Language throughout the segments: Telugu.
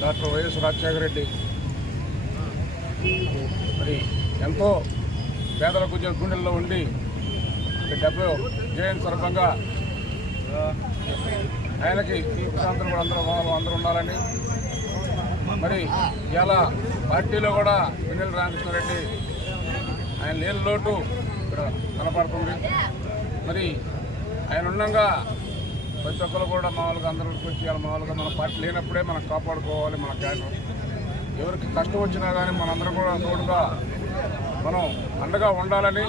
Doctor YS Rajasekhara Reddy. మరి ఎంతో పేదల కొంచెం గుండెల్లో ఉండి డెబ్బై జయన్ సందర్భంగా ఆయనకి ఈ ప్రాంతం కూడా అందరూ అందరూ ఉండాలని. మరి ఇలా పార్టీలో కూడా పిన్నెల రామకృష్ణారెడ్డి ఆయన లేని లోటు ఇక్కడ కనపడుతుంది. మరి ఆయన ఉండగా ప్రతి ఒక్కరు కూడా మామూలుగా అందరూ వచ్చి మామూలుగా మన పార్టీ లేనప్పుడే మనం కాపాడుకోవాలి మన క్యాడర్. ఎవరికి కష్టం వచ్చినా కానీ మనందరం కూడా తోడుగా మనం అండగా ఉండాలని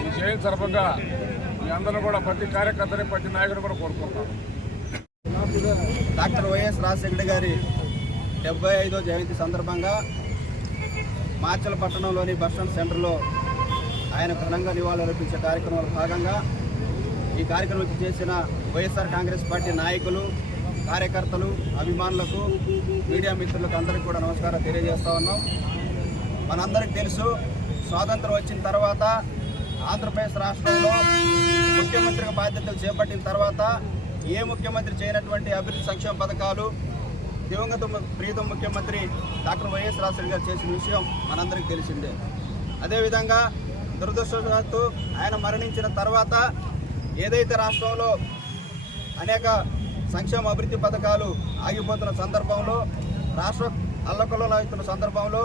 ఈ జయంతి సందర్భంగా మీ అందరూ కూడా ప్రతి కార్యకర్తని ప్రతి నాయకుడు కూడా కోరుకుంటాం డాక్టర్ వైఎస్ రాజశేఖర గారి డెబ్బై ఐదో జయంతి సందర్భంగా మాచల పట్టణంలోని బస్టాండ్ సెంటర్లో ఆయన ఘనంగా నివాళులర్పించే కార్యక్రమంలో భాగంగా ఈ కార్యక్రమం చేసిన వైఎస్ఆర్ కాంగ్రెస్ పార్టీ నాయకులు కార్యకర్తలు అభిమానులకు మీడియా మిత్రులకు అందరికీ కూడా నమస్కారం తెలియజేస్తా ఉన్నాం. మనందరికీ తెలుసు స్వాతంత్రం వచ్చిన తర్వాత ఆంధ్రప్రదేశ్ రాష్ట్రంలో ముఖ్యమంత్రిగా బాధ్యతలు చేపట్టిన తర్వాత ఏ ముఖ్యమంత్రి చేయనటువంటి అభివృద్ధి సంక్షేమ పథకాలు దివంగత ప్రీతం ముఖ్యమంత్రి డాక్టర్ వైఎస్ రాజశేఖర్ గారు చేసిన విషయం మనందరికీ తెలిసిందే. అదేవిధంగా దురదృష్టవశాత్తు ఆయన మరణించిన తర్వాత ఏదైతే రాష్ట్రంలో అనేక సంక్షేమ అభివృద్ధి పథకాలు ఆగిపోతున్న సందర్భంలో రాష్ట్ర అల్లకల్లో అవుతున్న సందర్భంలో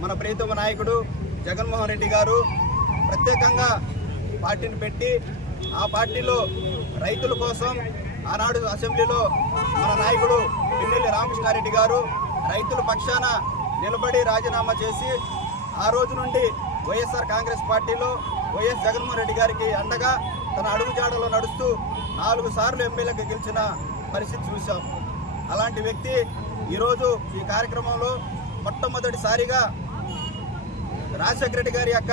మన ప్రీతమ నాయకుడు జగన్మోహన్ రెడ్డి గారు ప్రత్యేకంగా పార్టీని పెట్టి ఆ పార్టీలో రైతుల కోసం ఆనాడు అసెంబ్లీలో మన నాయకుడు పిన్నెల్లి రామకృష్ణారెడ్డి గారు రైతుల పక్షాన నిలబడి రాజీనామా చేసి ఆ రోజు నుండి వైఎస్ఆర్ కాంగ్రెస్ పార్టీలో వైఎస్ జగన్మోహన్ రెడ్డి గారికి అండగా తన అడుగుజాడలో నడుస్తూ నాలుగు సార్లు ఎమ్మెల్యేగా గెలిచిన పరిస్థితి చూశాం. అలాంటి వ్యక్తి ఈరోజు ఈ కార్యక్రమంలో మొట్టమొదటిసారిగా రాజశేఖర రెడ్డి గారి యొక్క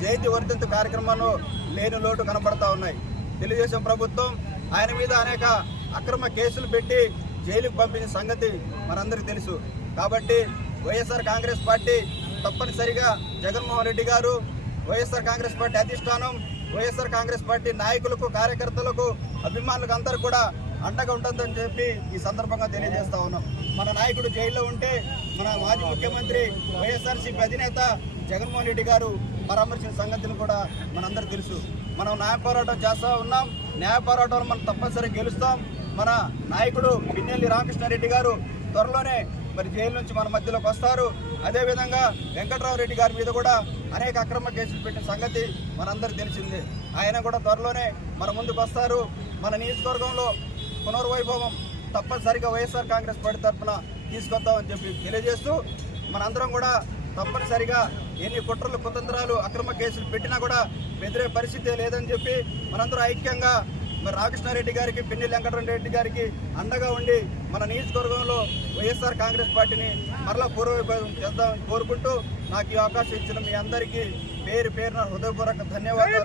జయంతి వర్ధంతి కార్యక్రమాలు లేని లోటు కనపడతా ఉన్నాయి. తెలుగుదేశం ప్రభుత్వం ఆయన మీద అనేక అక్రమ కేసులు పెట్టి జైలుకు పంపిన సంగతి మనందరికీ తెలుసు. కాబట్టి వైఎస్ఆర్ కాంగ్రెస్ పార్టీ తప్పనిసరిగా జగన్మోహన్ రెడ్డి గారు వైఎస్ఆర్ కాంగ్రెస్ పార్టీ అధిష్టానం వైఎస్ఆర్ కాంగ్రెస్ పార్టీ నాయకులకు కార్యకర్తలకు అభిమానులకు అందరూ కూడా అండగా ఉంటుందని చెప్పి ఈ సందర్భంగా తెలియజేస్తా ఉన్నాం. మన నాయకుడు జైల్లో ఉంటే మన మాజీ ముఖ్యమంత్రి వైఎస్ఆర్సీపీ అధినేత జగన్మోహన్ రెడ్డి గారు పరామర్శించిన సంగతిని కూడా మనందరికీ తెలుసు. మనం న్యాయ పోరాటం చేస్తూ ఉన్నాం. న్యాయ పోరాటంలో మనం తప్పనిసరిగా గెలుస్తాం. మన నాయకుడు పిన్నెల్లి రామకృష్ణారెడ్డి గారు త్వరలోనే మరి జైలు నుంచి మన మధ్యలోకి వస్తారు. అదేవిధంగా వెంకట్రావు రెడ్డి గారి మీద కూడా అనేక అక్రమ కేసులు పెట్టిన సంగతి మనందరికీ తెలిసిందే. ఆయన కూడా త్వరలోనే మన ముందుకు వస్తారు. మన నియోజకవర్గంలో పునర్వైభవం తప్పనిసరిగా వైఎస్ఆర్ కాంగ్రెస్ పార్టీ తరఫున తీసుకొస్తామని చెప్పి తెలియజేస్తూ మనందరం కూడా తప్పనిసరిగా ఎన్ని కుట్రలు కుతంత్రాలు అక్రమ కేసులు పెట్టినా కూడా బెదిరే పరిస్థితి లేదని చెప్పి మనందరూ ఐక్యంగా మరి రామకృష్ణారెడ్డి గారికి పిన్ని వెంకటరెడ్డి గారికి అండగా ఉండి మన నియోజకవర్గంలో వైఎస్ఆర్ కాంగ్రెస్ పార్టీని మరలా పూర్వవిభాగం చేద్దామని కోరుకుంటూ నాకు ఈ అవకాశం ఇచ్చిన మీ అందరికీ పేరు పేరున హృదయపూర్వక ధన్యవాదాలు.